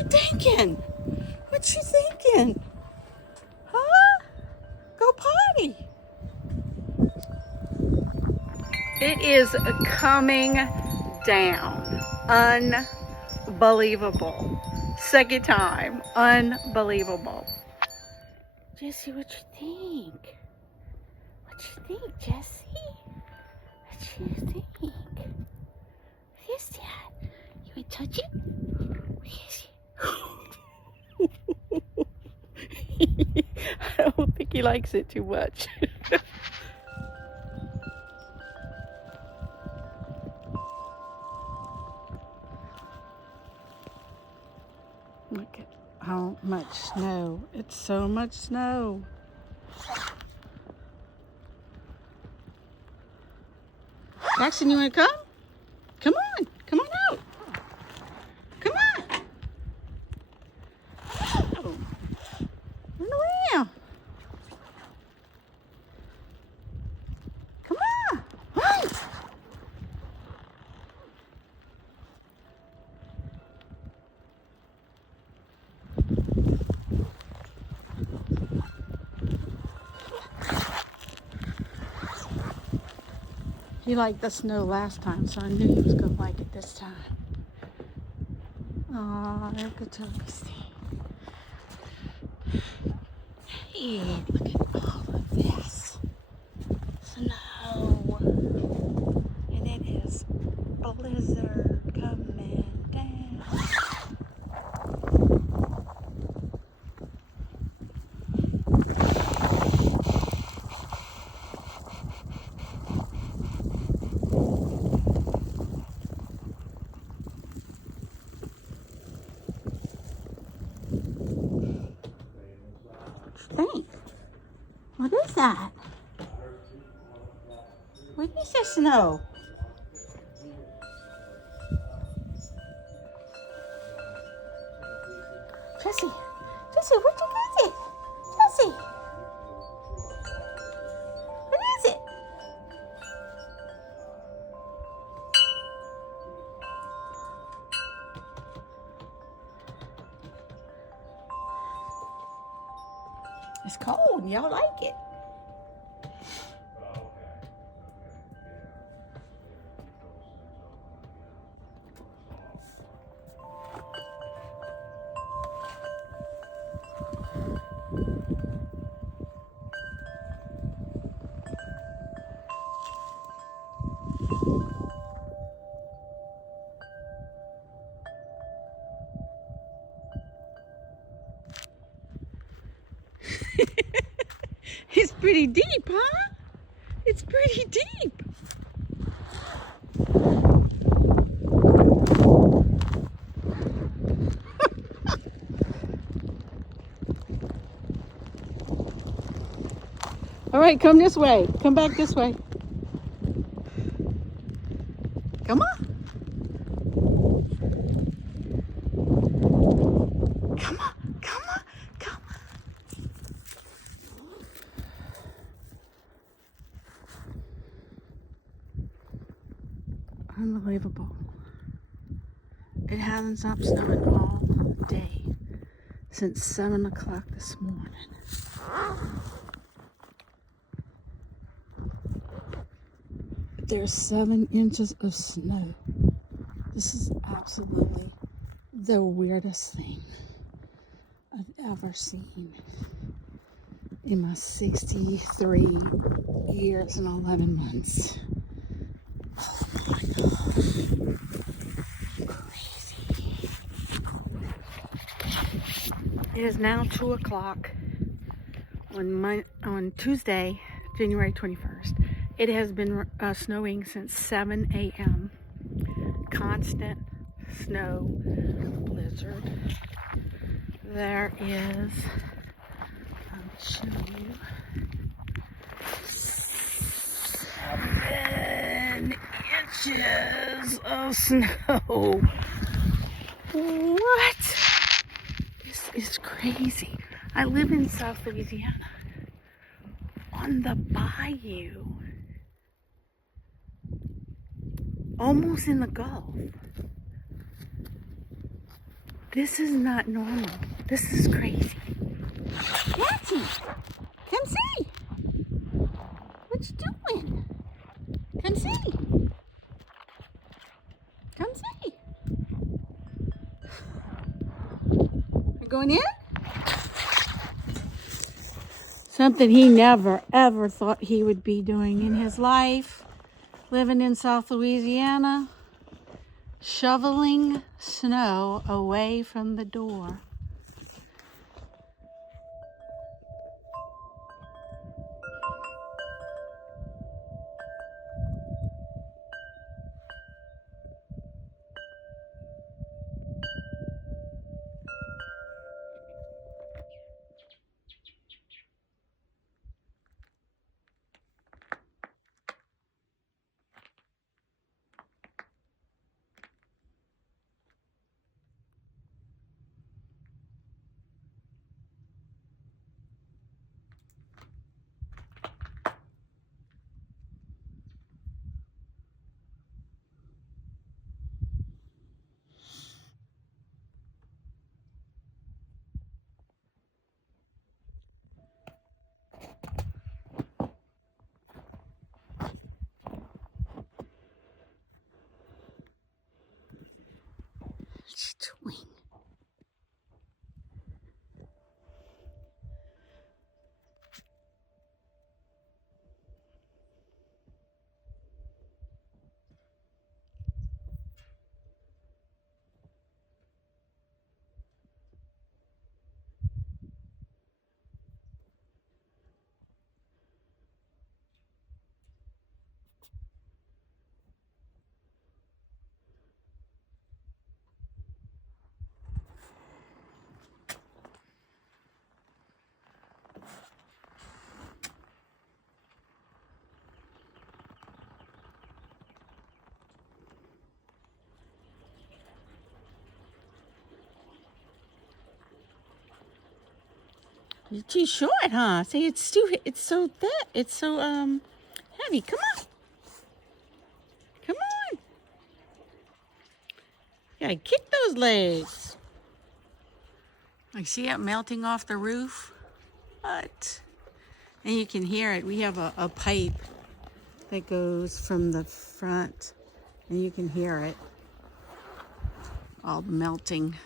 you thinking? What you thinking? Huh? Go potty. It is coming down. Unbelievable. Second time. Unbelievable. Jesse, what you think? What you think, Jesse? What you think? What is that? You want to touch it? What is it? I don't think he likes it too much. Look at how much snow. It's so much snow. Jackson, you want to come? Come on. Come on out. Come on. Oh. Run around. Come on. Run. He liked the snow last time, so I knew he was going to like it this time. Aw, there goes Toby. Hey, look at all of this snow. And it is a blizzard coming down. Think. What is that? What is this snow? Jesse, where'd you get it? Jesse, what is it? It's cold. Y'all like it. It's pretty deep, huh? It's pretty deep. All right, come this way. Come back this way. Come on. Come on. Come on. Come on. Unbelievable. It hasn't stopped snowing all day since 7 o'clock this morning. There's 7 inches of snow. This is absolutely the weirdest thing I've ever seen in my 63 years and 11 months. Oh my gosh. Crazy. It is now 2 o'clock on Tuesday, January 21st. It has been snowing since 7 a.m. Constant snow blizzard. There is, I'll show you, 7 inches of snow. What? This is crazy. I live in South Louisiana, on the bayou. Almost in the Gulf. This is not normal. This is crazy. Jesse, come see. What you doing? Come see. Come see. You going in? Something he never, ever thought he would be doing in his life. Living in South Louisiana. Shoveling snow away from the door. What you doing? You're too short, huh? See, it's so thick. It's so heavy. Come on. Come on. You gotta kick those legs. I see it melting off the roof. What? And you can hear it. We have a pipe that goes from the front, and you can hear it all melting.